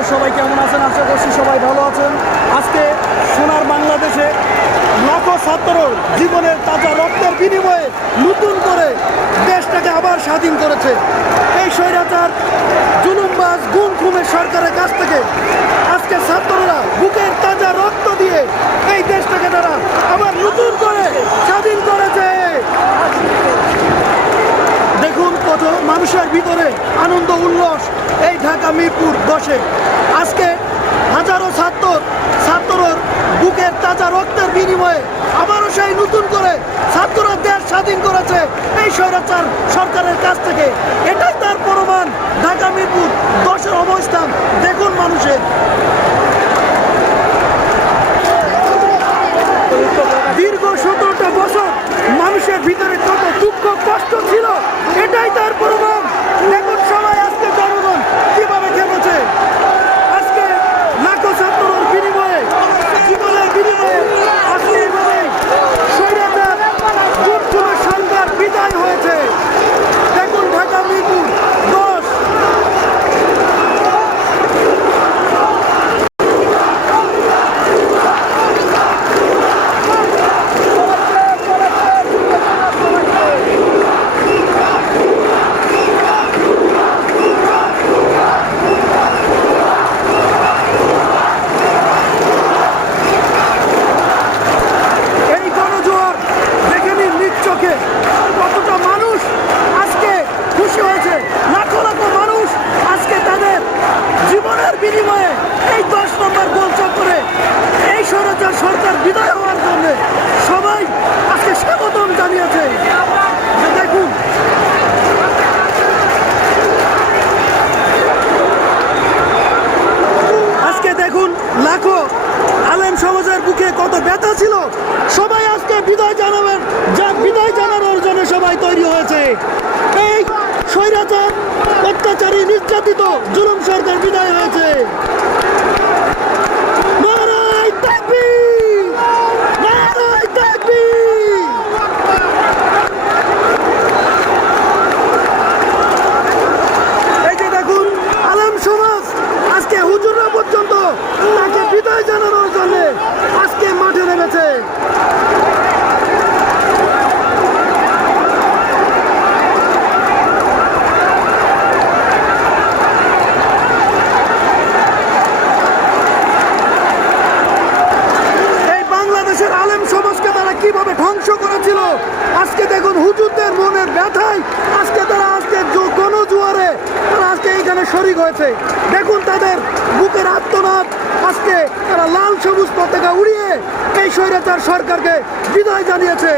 নমস্কার, সবাই কেমন আছেন? আশা করছি সবাই ভালো আছেন। আজকে সোনার বাংলাদেশে লাখো ছাত্র জীবনের তাজা রক্তের বিনিময়ে নতুন করে দেশটাকে আবার স্বাধীন করেছে। এই স্বৈরাচার, জুলুমবাজ গুম খুমের সরকারের কাছ থেকে আজকে ছাত্ররা বুকের তাজা রক্ত দিয়ে এই দেশটাকে তারা আবার নতুন করে স্বাধীন করেছে দেখুন কত মানুষের ভিতরে আনন্দ, উল্লাস, এই ঢাকা মিরপুর দশে। আজকে হাজারো ছাত্র, ছাত্রর বুকের তাজা রক্তের বিনিময়ে আবারও সেই নতুন করে ছাত্ররা দেশ স্বাধীন করেছে এই স্বৈরাচার সরকারের কাছ থেকে। এটাই তার প্রমাণ ঢাকা মিরপুর দশের অবস্থান। দেখুন মানুষের দীর্ঘ সতেরোটা বছর মানুষের ভিতরে কত দুঃখ কষ্ট ছিল এটাই তার প্রমাণ দেখুন সবাই আজকে জনগণ কীভাবে খেলেছে আজকে লাখো ছাত্রের বিনিময়ে জীবনের বিনিময়ে আজকে এইভাবে স্বৈরাচার গুটগুলো সরকার বিদায় হয়েছে দেখুন ঢাকা মিরপুর দশ এই গণজোয়ার দেখে নিন নিজ চোখে কতটা মানুষ আজকে খুশি হয়েছে লাখো লাখো মানুষ আজকে তাদের জীবনের বিনিময়ে এই দশ নম্বর গোল চক্করে এই স্বৈরাচার সরকার বিদায় হওয়ার জন্য সবাই আজকে স্বাগতম জানিয়েছে। দেখুন। আজকে দেখুন লাখো আলেম সমাজের বুকে কত ব্যথা ছিল সবাই আজকে বিদায় জানাবেন যা বিদায় জানানোর জন্য সবাই তৈরি হয়েছে এই স্বৈরাচার নির্যাতিত জুলুম সরকার বিদায় হয়েছে। এখানে শরিক হয়েছে। দেখুন তাদের বুকের আত্মনাদ আজকে তারা লাল সবুজ পতাকা উড়িয়ে এই স্বৈরাচার সরকারকে বিদায় জানিয়েছে।